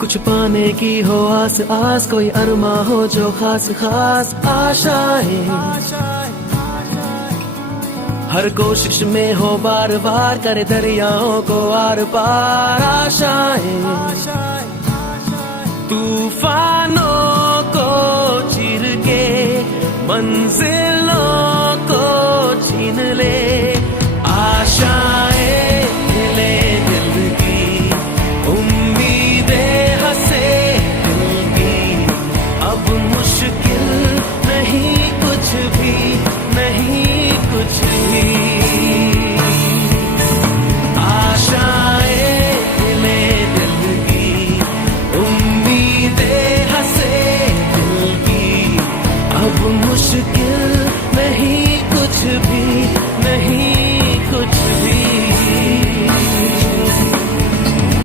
कुछ पाने की हो आस आस, कोई अरमा हो जो खास खास आशाएं, हर कोशिश में हो बार बार, करे दरियाओं को आर पार आशा।